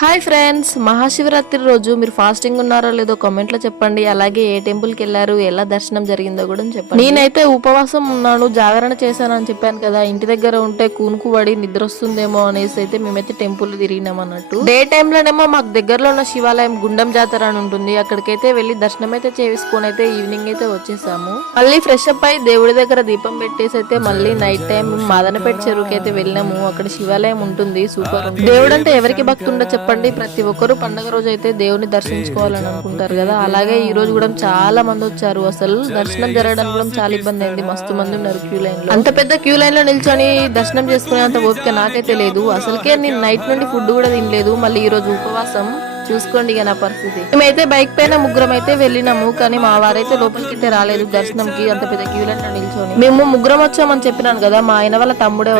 Hi friends, Mahashivratri రోజు మీరు fasting ఉన్నారో లేదో కామెంట్ లో చెప్పండి. అలాగే ఏ టెంపుల్ కి వెళ్ళారు, ఎలా దర్శనం జరిగిందో కూడా చెప్పండి. నేనైతే ఉపవాసం ఉన్నాను, జాగరణ చేశాను అని చెప్పాను కదా. ఇంటి దగ్గర ఉంటే కూనుకుబడి నిద్ర వస్తుందేమో అనేసి అయితే మేమైతే టెంపుల్ తిరిగినాం అన్నట్టు. డే టైమ్ లోనేమో మాకు దగ్గరలో ఉన్న శివాలయం గుండం జాతర అని ఉంటుంది, అక్కడికైతే వెళ్లి దర్శనం అయితే చేసుకొని అయితే ఈవినింగ్ అయితే వచ్చేసాము. మళ్ళీ ఫ్రెష్ అప్ అయి దేవుడి దగ్గర దీపం పెట్టేసి అయితే మళ్ళీ నైట్ టైం మాదనపేట చెరువుకి అయితే వెళ్ళినాము. అక్కడ శివాలయం ఉంటుంది, సూపర్. దేవుడు అంటే ఎవరికి భక్తి ఉండో చెప్పండి. ప్రతి ఒక్కరు పండుగ రోజు అయితే దేవుని దర్శించుకోవాలని అనుకుంటారు కదా. అలాగే ఈ రోజు కూడా చాలా మంది వచ్చారు. అసలు దర్శనం జరగడం కూడా చాలా ఇబ్బంది అయింది, మస్తు మంది ఉన్నారు క్యూ లైన్ లో. అంత పెద్ద క్యూ లైన్ లో నిల్చొని దర్శనం చేసుకునేంత ఓపిక నాకైతే లేదు. అసలుకే నేను నైట్ నుండి ఫుడ్ కూడా తినలేదు, మళ్ళీ ఈ రోజు ఉపవాసం. చూసుకోండి ఇక నా పరిస్థితి. మేమైతే బైక్ పైన ముగ్గురం అయితే వెళ్ళినాము, కానీ మా వారైతే లోపలికి అయితే రాలేదు దర్శనంకి, అంత పెద్ద క్యూ లైన్ లో నిల్చొని. మేము ముగ్గురం వచ్చామని చెప్పినాను కదా, మా ఆయన వాళ్ళ తమ్ముడే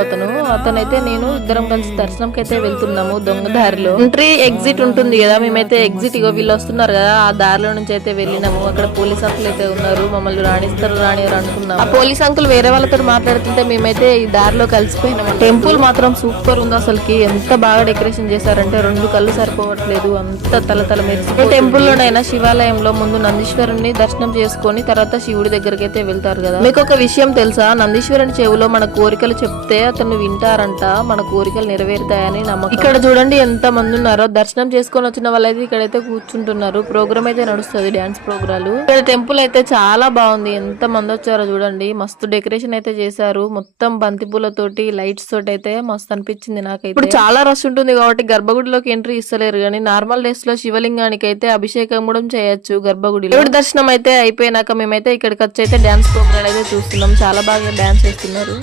అతనైతే నేను ఇద్దరం కలిసి దర్శనంకి అయితే వెళ్తున్నాము. దొంగ దారిలో ఎంట్రీ ఎగ్జిట్ ఉంటుంది కదా, మేమైతే ఎగ్జిట్ ఇగో వీళ్ళు వస్తున్నారు కదా, ఆ దారిలో నుంచి అయితే వెళ్ళినాము. అక్కడ పోలీస్ అంకుల్ అయితే ఉన్నారు, మమ్మల్ని రాణిస్తారు అనుకున్నాము. ఆ పోలీస్ అంకుల్ వేరే వాళ్ళతో మాట్లాడుతుంటే మేమైతే ఈ దారిలో కలిసిపోయినాము. టెంపుల్ మాత్రం సూపర్ ఉంది అసలుకి, ఎంత బాగా డెకరేషన్ చేశారంటే 2 కళ్ళు సరిపోవట్లేదు, అంత తల మెరిసి. టెంపుల్ లోనైనా శివాలయంలో ముందు నందీశ్వరుని దర్శనం చేసుకొని తర్వాత శివుడి దగ్గరికి అయితే వెళ్తారు కదా. మీకు ఒక విషయం తెలుసా, నందీశ్వరుని చెవులో మన కోరికలు చెప్తే అతను వింటారంట, మన కోరికలు నెరవేరుతాయని నమ్మకం. ఇక్కడ చూడండి ఎంత మంది ఉన్నారో. దర్శనం చేసుకొని వచ్చిన వాళ్ళైతే ఇక్కడైతే కూర్చుంటున్నారు. ప్రోగ్రామ్ అయితే నడుస్తుంది, డాన్స్ ప్రోగ్రాలు. ఇక్కడ టెంపుల్ అయితే చాలా బాగుంది, ఎంత మంది వచ్చారో చూడండి. మస్తు డెకరేషన్ అయితే చేశారు, మొత్తం బంతి పూలతోటి లైట్స్ తోటి అయితే మస్తు అనిపించింది నాకైతే. ఇప్పుడు చాలా రష్ ఉంటుంది కాబట్టి గర్భగుడిలోకి ఎంట్రీ ఇస్తలేరు, కానీ నార్మల్ డేస్ లో శివలింగానికి అయితే అభిషేకం కూడా చేయొచ్చు గర్భగుడిలో. దేవుడి దర్శనం అయితే అయిపోయినాక మేమైతే ఇక్కడికి వచ్చి అయితే డాన్స్ ప్రోగ్రామ్ అయితే చూస్తున్నాం. చాలా బాగా డాన్స్ చేస్తున్నారు.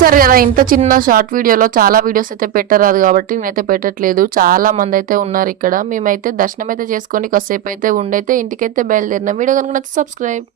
సరే కదా, ఇంత చిన్న షార్ట్ వీడియోలో చాలా వీడియోస్ అయితే పెట్టరాదు కాబట్టి నేనైతే పెట్టట్లేదు. చాలా మంది అయితే ఉన్నారు ఇక్కడ. మేమైతే దర్శనం అయితే చేసుకొని కాసేపు అయితే ఉండైతే ఇంటికైతే బయలుదేరిన. వీడియో కనుక నచ్చితే సబ్స్క్రైబ్.